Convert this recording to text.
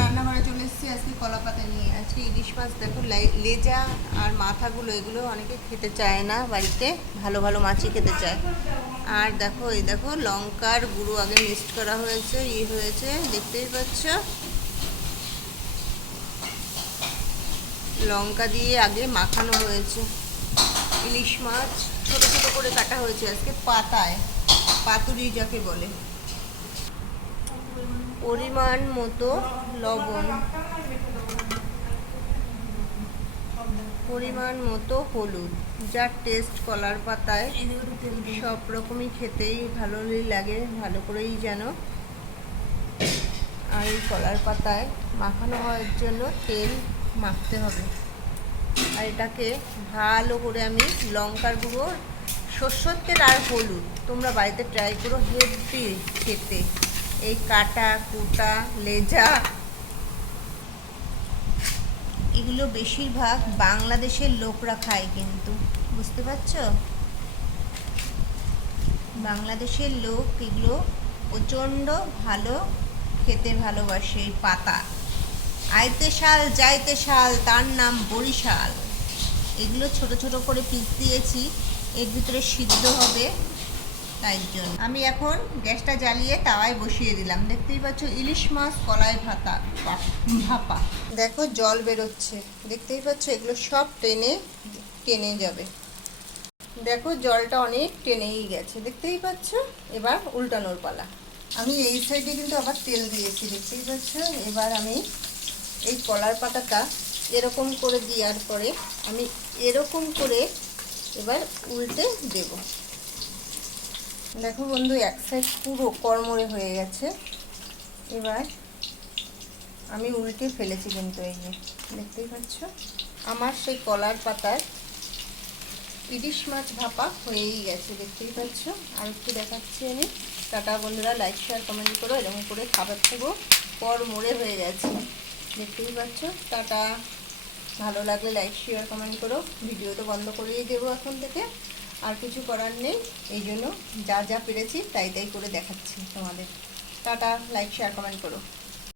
রান্নাঘরে চলে এসেছি, আজকে কলা পাতা নিয়ে। আজকে ইলিশ মাছ, দেখো লেজা আর মাথাগুলো, এগুলো অনেকে খেতে চায় না বাড়িতে, ভালো ভালো মাছই খেতে চায়। আর দেখো, এই দেখো, লঙ্কার গুঁড়ো আগে মিক্সড করা হয়েছে, ই হয়েছে, দেখতেই পাচ্ছ? লঙ্কা দিয়ে আগে মাখানো হয়েছে। ইলিশ মাছ ছোট ছোট করে কাটা হয়েছে আজকে, পাতায়, পাতুরি যাকে বলে। পরিমাণ মতো লবণ। পরিমাণ মতো হলুদ। যার টেস্ট কলার পাতায় সব রকমই খেতেই ভালোই লাগে, ভালো করেই যেন আর এই কলার পাতায় মাখানো হওয়ার জন্য তেল মাখতে হবে। আর এটাকে ভালো করে আমি লঙ্কার গুঁড়ো, সর্ষের তেল আর হলুদ তোমরা বাড়িতে ট্রাই করো, হেভি খেতে। এই কাটা, কুটা, লেজা। এগুলো বেশিরভাগ বাংলাদেশের লোকরা খায় কিন্তু, বুঝতে পারছ? বাংলাদেশের লোক এগুলো প্রচণ্ড ভালো খেতে ভালোবাসে, এই পাতা। আইতে শাল, যাইতে শাল, তার নাম বরিশাল। এগুলো ছোট ছোট করে পিস দিয়েছি, এর ভিতরে সিদ্ধ হবে তাই জন্য। আমি এখন গ্যাসটা জ্বালিয়ে তাওয়ায় বসিয়ে দিলাম। দেখতেই পাচ্ছ, ইলিশ মাছ, কলাই ভাতা ভাপা। দেখো, জল বেরোচ্ছে। দেখতেই পাচ্ছ, এগুলো সব টেনে টেনে যাবে। দেখো, জলটা অনেক টেনেই গেছে। দেখতেই পাচ্ছ, এবার উল্টানোর পালা। আমি এই সাইডে কিন্তু আবার তেল দিয়েছি। দেখতেই পাচ্ছ, এবার আমি এই কলার পাতাটা এরকম করে দেওয়ার পরে আমি এরকম করে এবার উল্টে দেব। দেখো বন্ধু, এক সাইড পুরো কর্মরে হয়ে গেছে। এবার আমি উল্টে ফেলেছি কিন্তু এই যে, দেখতেই পাচ্ছ? আমার সেই কলার পাতার ইলিশ মাছ ভাপা হয়েই গেছে, দেখতেই পাচ্ছ? আর একটু দেখাচ্ছি আমি। টাটা বন্ধুরা লাইক শেয়ার কমেন্ট করো, এরকম করে খাবার থেকেও পর মোড়ে হয়ে গেছে। দেখতেই পাচ্ছ? টাটা। ভালো লাগলে লাইক শেয়ার কমেন্ট করো। ভিডিও তো বন্ধ করিয়ে দেবো এখন থেকে। আর কিছু করার নেই, এই জন্য যা যা পেরেছি তাই তাই করে দেখাচ্ছি তোমাদের। টাটা লাইক শেয়ার কমেন্ট করো।